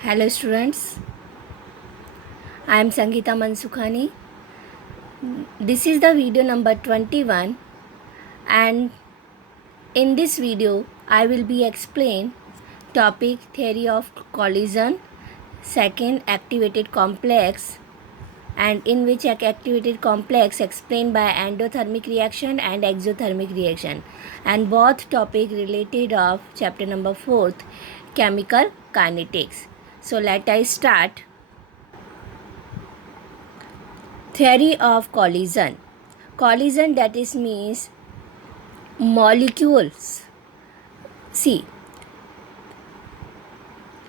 Hello students, I am Sangeeta Mansukhani. This is the video number 21 and in this video I will be explain topic theory of collision, second activated complex and in which activated complex explained by endothermic reaction and exothermic reaction and both topic related of chapter number 4th chemical kinetics. So let us start. Theory of collision. Collision, that is means molecules. See,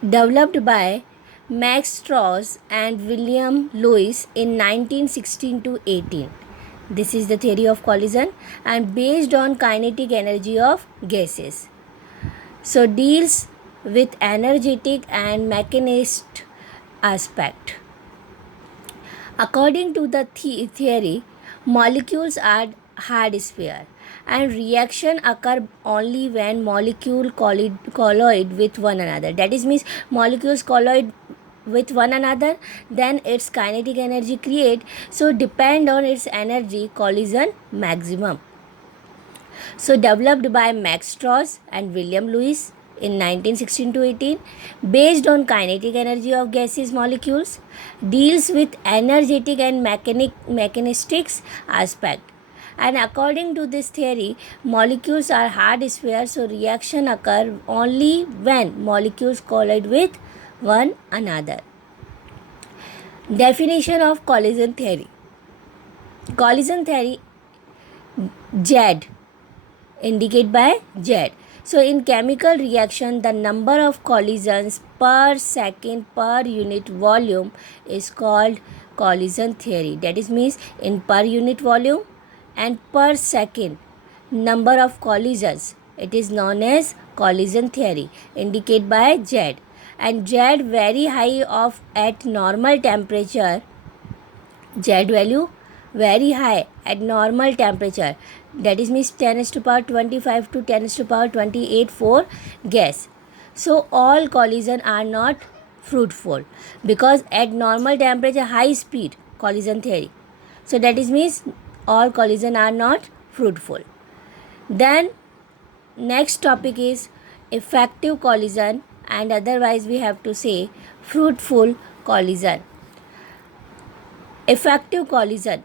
developed by Max Strauss and William Lewis in 1916 to 18. This is the theory of collision and based on kinetic energy of gases. So deals with energetic and mechanist aspect. According to the theory, molecules are hard sphere and reaction occur only when molecule colloid with one another. That is means molecules colloid with one another, then its kinetic energy create. So depend on its energy collision maximum. So developed by Max Strauss and William Lewis in 1916 to 18, based on kinetic energy of gaseous molecules, deals with energetic and mechanistic aspect. And according to this theory, molecules are hard spheres, so reaction occur only when molecules collide with one another. Definition of collision theory. Collision theory, Z, indicate by Z. So in chemical reaction, the number of collisions per second per unit volume is called collision theory. That is means in per unit volume and per second number of collisions, it is known as collision theory, indicate by Z. And Z very high of at normal temperature, Z value very high at normal temperature, that is means 10 to power 25 to 10 to power 28 for gas. So all collision are not fruitful because at normal temperature high speed collision theory. So that is means all collision are not fruitful. Then next topic is effective collision and otherwise we have to say fruitful collision. Effective collision.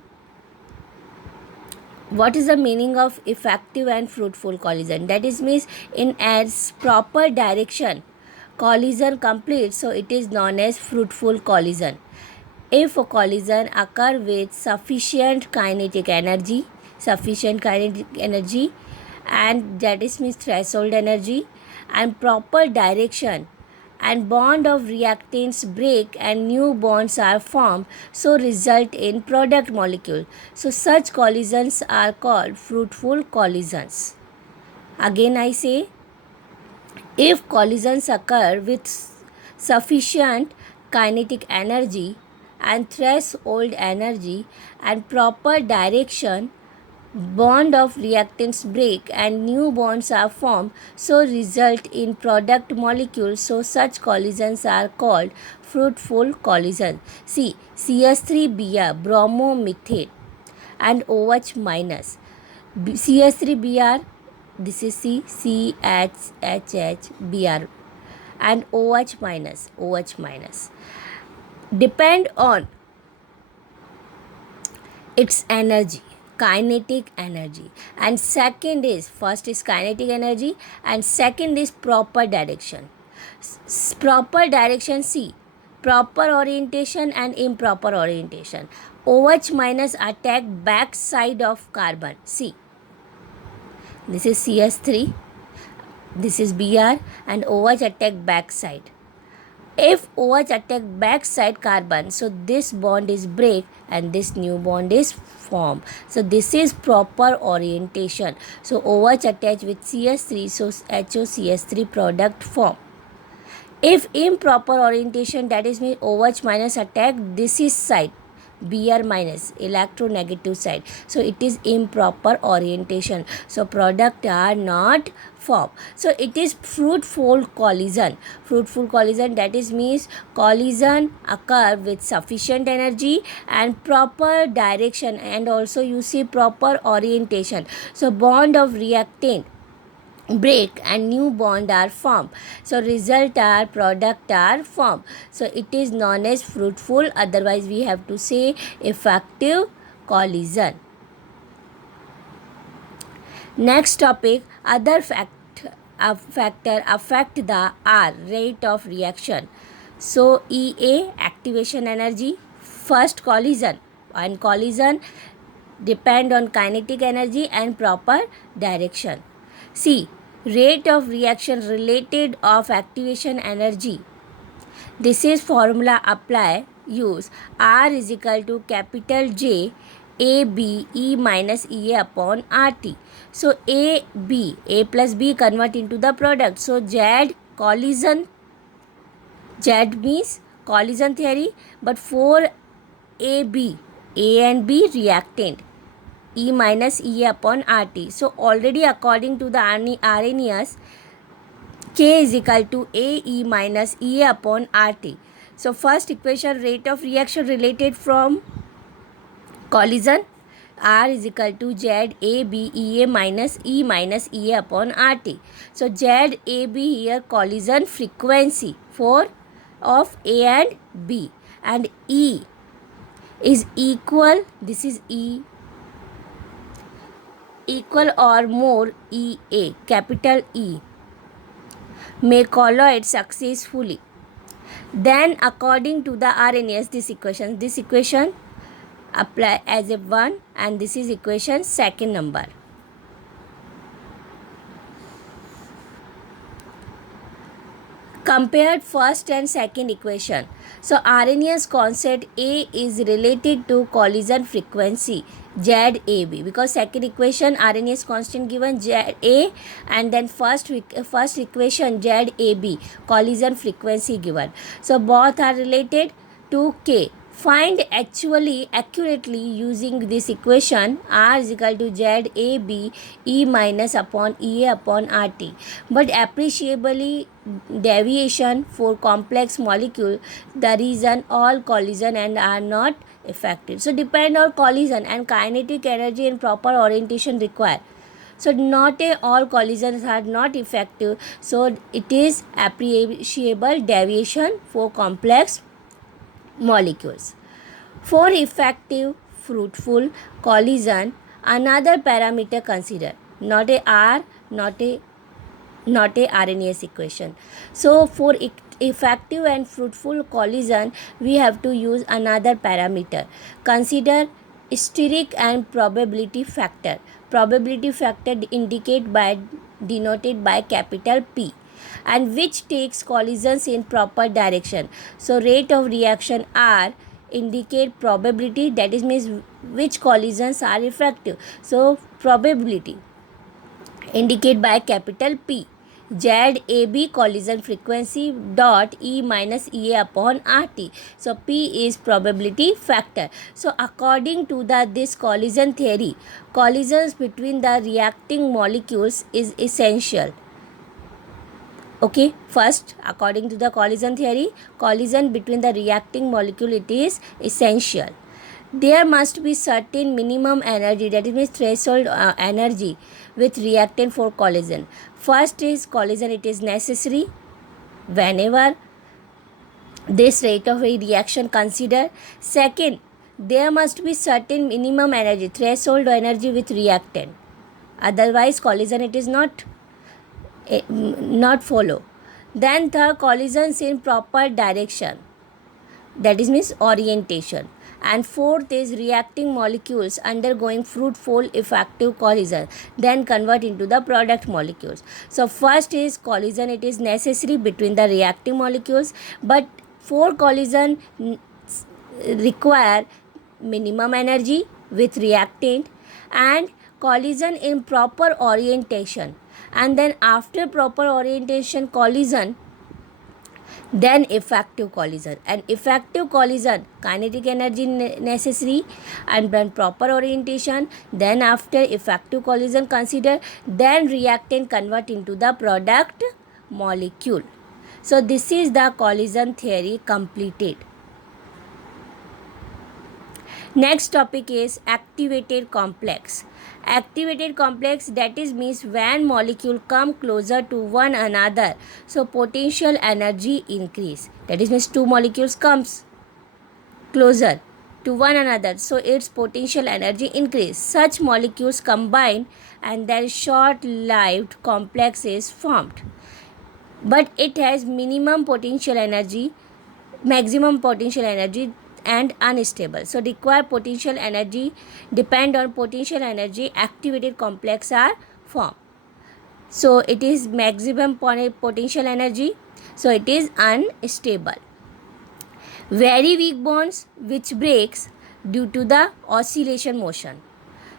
What is the meaning of effective and fruitful collision? That is means in as proper direction collision completes, so it is known as fruitful collision. If a collision occur with sufficient kinetic energy and that is means threshold energy and proper direction and bond of reactants break and new bonds are formed, so result in product molecule. So such collisions are called fruitful collisions. Again I say, if collisions occur with sufficient kinetic energy and threshold energy and proper direction, bond of reactants break and new bonds are formed, so result in product molecules. So such collisions are called fruitful collisions. See, CH3Br bromomethane and OH minus. CH3Br, this is CHHBr and OH minus. Depend on its energy, kinetic energy, and second is, first is kinetic energy and second is proper direction. Proper direction, see, proper orientation and improper orientation. OH minus attack back side of carbon. See, this is CH3, this is Br and OH attack back side. If OH attack back side carbon, so this bond is break and this new bond is formed. So this is proper orientation. So OH attach with CH3, so HOCH3 product form. If improper orientation, that is means OH minus attack this is side, Br minus, electronegative side. So it is improper orientation. So product are not formed. So it is fruitful collision. Fruitful collision, that is means collision occur with sufficient energy and proper direction, and also you see proper orientation. So bond of reactant break and new bond are formed. So result are product are formed. So it is known as fruitful, otherwise we have to say effective collision. Next topic, other factor affect the R, rate of reaction. So EA, activation energy, first collision, and collision depend on kinetic energy and proper direction. C, rate of reaction related of activation energy. This is formula apply, use R is equal to capital J AB E minus EA upon RT. So A plus B convert into the product. So Z collision, Z means collision theory, but for AB, A and B reactant, E minus E upon RT. So already according to the Arrhenius, K is equal to AE minus E upon RT. So first equation, rate of reaction related from collision, R is equal to Z AB EA minus E upon RT. So Z AB here collision frequency for of A and B, and E is equal, this is E, equal or more EA, capital E, may colloid successfully. Then according to the Arrhenius, this equation apply as a 1, and this is equation second number. Compared first and second equation. So Arrhenius constant A is related to collision frequency ZAB, because second equation Arrhenius constant given ZA, and then first equation ZAB collision frequency given. So both are related to K. Find accurately using this equation R is equal to ZAB E minus upon EA upon RT. But appreciably deviation for complex molecule, the reason all collision and are not effective. So depend on collision and kinetic energy and proper orientation required. So not all collisions are not effective. So it is appreciable deviation for complex molecules. For effective fruitful collision, another parameter consider, not a R, not a Arrhenius equation. So for effective and fruitful collision, we have to use another parameter. Consider steric and probability factor. Probability factor denoted by capital P, and which takes collisions in proper direction. So rate of reaction R indicate probability, that is means which collisions are effective. So probability indicate by capital P. ZAB collision frequency dot E minus EA upon RT. So P is probability factor. So according to this collision theory, collisions between the reacting molecules is essential. Okay, first according to the collision theory, collision between the reacting molecule, it is essential. There must be certain minimum energy, that is threshold energy with reactant for collision. First is collision, it is necessary whenever this rate of a reaction consider. Second, there must be certain minimum energy, threshold energy with reactant, otherwise collision it is not follow. Then third, collisions in proper direction, that is means orientation. And fourth is reacting molecules undergoing fruitful effective collision, then convert into the product molecules. So first is collision, it is necessary between the reacting molecules, but for collision require minimum energy with reactant, and collision in proper orientation, and then after proper orientation collision, then effective collision. And effective collision, kinetic energy necessary and then proper orientation. Then after effective collision consider, then reactant convert into the product molecule. So this is the collision theory completed. Next topic is activated complex. Activated complex, that is means when molecule come closer to one another, so potential energy increase. That is means two molecules comes closer to one another, so its potential energy increase. Such molecules combine and then short-lived complex is formed. But it has maximum potential energy and unstable. So required potential energy depend on potential energy activated complex are formed. So it is maximum potential energy, so it is unstable. Very weak bonds which breaks due to the oscillation motion.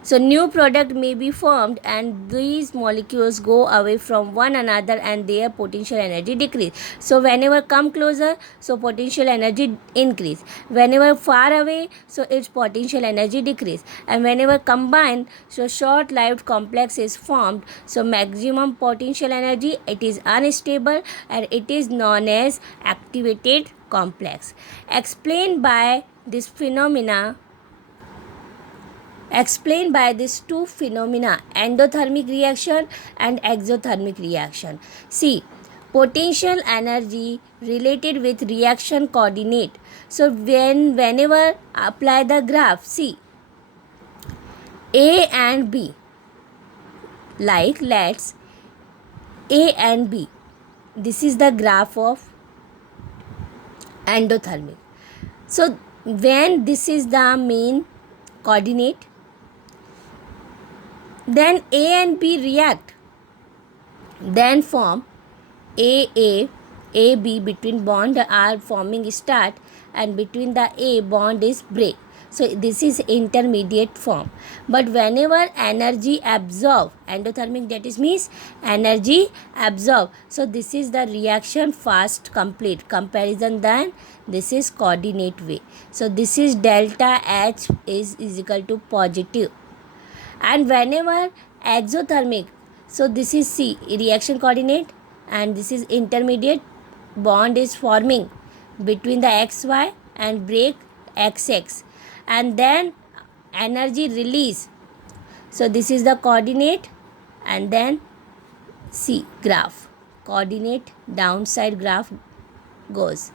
So new product may be formed and these molecules go away from one another and their potential energy decrease. So whenever come closer, so potential energy increase. Whenever far away, so its potential energy decrease. And whenever combined, so short-lived complex is formed. So maximum potential energy, it is unstable and it is known as activated complex. Explained by these two phenomena, endothermic reaction and exothermic reaction. See, potential energy related with reaction coordinate. So whenever apply the graph, see A and B, like let's A and B, this is the graph of endothermic. So when this is the main coordinate, then A and B react, then form AA, AB between bond are forming start and between the A bond is break. So this is intermediate form. But whenever energy absorb, endothermic, that is means energy absorb. So this is the reaction fast complete comparison, then this is coordinate way. So this is delta H is equal to positive. And whenever exothermic, so this is C, reaction coordinate, and this is intermediate, bond is forming between the XY and break XX, and then energy release. So this is the coordinate and then C graph, coordinate downside graph goes.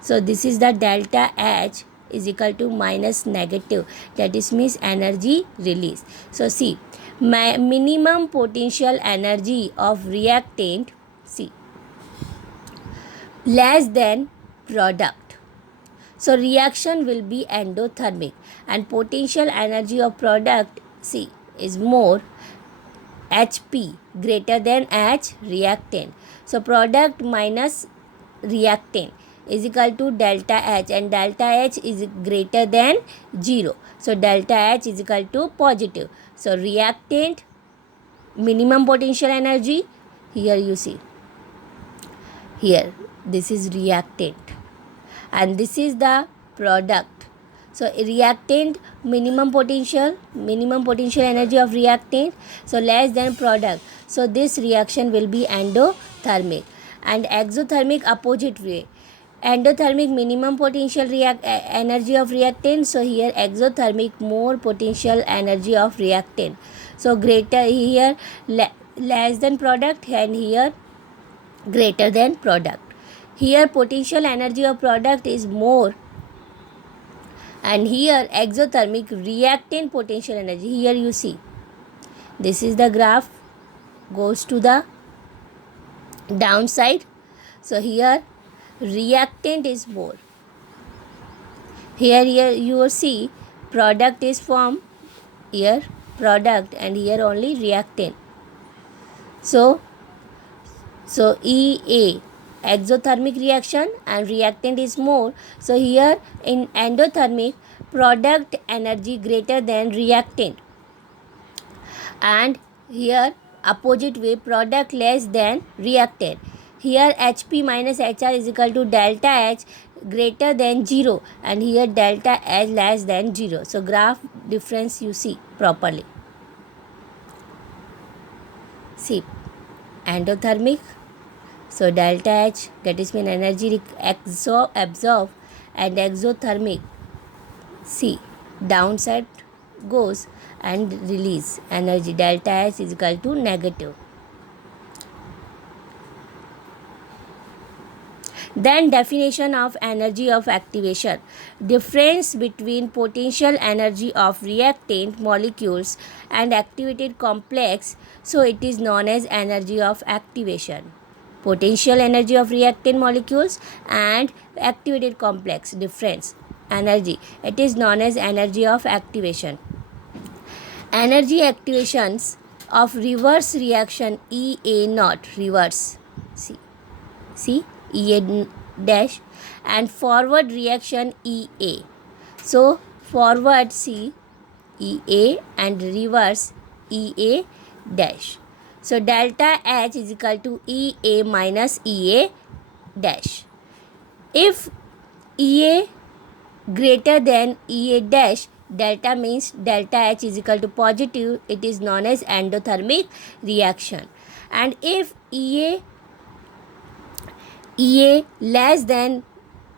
So this is the delta H is equal to minus negative, that is means energy release. So see, my minimum potential energy of reactant, see, less than product. So reaction will be endothermic and potential energy of product, see, is more, HP greater than H reactant. So product minus reactant is equal to delta H, and delta H is greater than 0. So delta H is equal to positive. So reactant minimum potential energy, here you see, here this is reactant and this is the product. So reactant minimum potential energy of reactant, so less than product. So this reaction will be endothermic. And exothermic opposite way, endothermic minimum potential energy of reactant, so here exothermic more potential energy of reactant. So greater here less than product and here greater than product. Here potential energy of product is more and here exothermic reactant potential energy, here you see, this is the graph goes to the downside. So here reactant is more, here you will see product is formed, here product and here only reactant. So EA exothermic reaction and reactant is more. So here in endothermic, product energy greater than reactant, and here opposite way, product less than reactant. here Hp minus Hr is equal to delta H greater than 0 and here delta H less than 0. So graph difference you see properly. See, endothermic, so delta H, that is mean energy absorb, and exothermic, see, downside goes and release energy, delta H is equal to negative. Then definition of energy of activation. Difference between potential energy of reactant molecules and activated complex, so it is known as energy of activation. Potential energy of reactant molecules and activated complex difference energy, it is known as energy of activation. Energy activations of reverse reaction EA naught, reverse, see EA dash, and forward reaction EA. So forward see EA and reverse EA dash. So delta H is equal to EA minus EA dash. If EA greater than EA dash, delta means delta H is equal to positive, it is known as endothermic reaction. And if EA less than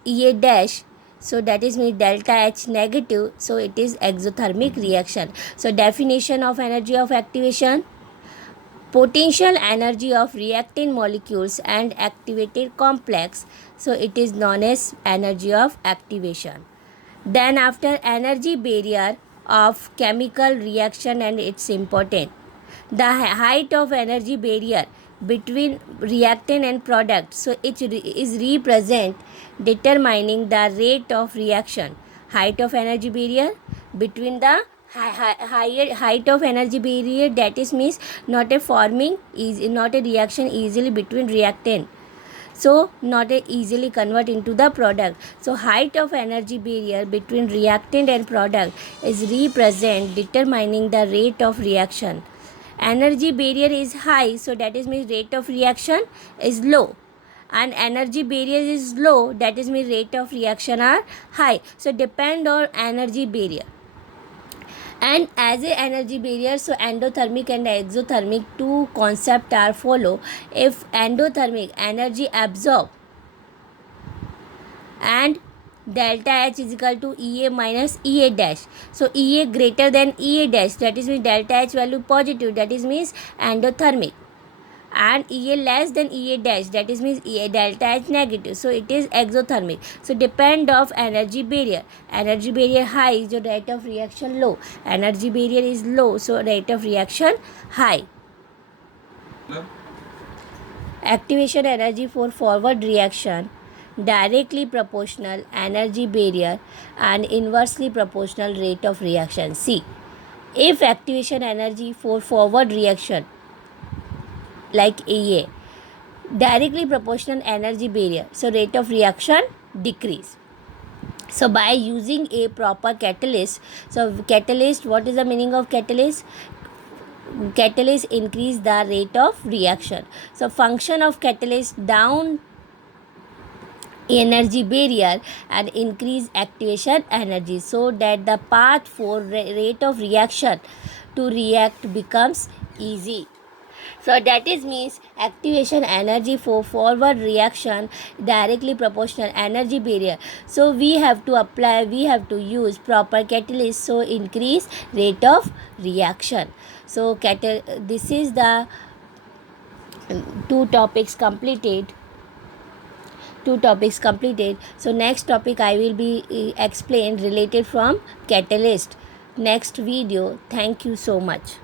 EA dash, so that is mean delta H negative, so it is exothermic reaction. So definition of energy of activation: potential energy of reactant molecules and activated complex, so it is known as energy of activation. Then after energy barrier of chemical reaction, and it's important, the height of energy barrier between reactant and product, so it is represent determining the rate of reaction. Height of energy barrier between the higher height of energy barrier, that is means not a forming is not a reaction easily between reactant, so not a easily convert into the product. So height of energy barrier between reactant and product is represent determining the rate of reaction. Energy barrier is high, so that is means rate of reaction is low, and energy barrier is low, that is means rate of reaction are high. So depend on energy barrier. And as a energy barrier, so endothermic and exothermic two concept are follow. If endothermic energy absorb and delta H is equal to EA minus EA dash, so EA greater than EA dash, that is means delta H value positive, that is means endothermic, and EA less than EA dash, that is means EA delta H negative, so it is exothermic. So depend of energy barrier. Energy barrier high, so rate of reaction low. Energy barrier is low, so rate of reaction high. Activation energy for forward reaction directly proportional energy barrier and inversely proportional rate of reaction. See, if activation energy for forward reaction like EA directly proportional energy barrier, so rate of reaction decrease. So by using a proper catalyst, so catalyst, what is the meaning of catalyst? Catalyst increase the rate of reaction. So function of catalyst down energy barrier and increase activation energy, so that the path for rate of reaction to react becomes easy. So that is means activation energy for forward reaction directly proportional energy barrier. So we have to apply, we have to use proper catalyst, so increase rate of reaction. So this is the two topics completed. So next topic I will be explained related from catalyst next video. Thank you so much.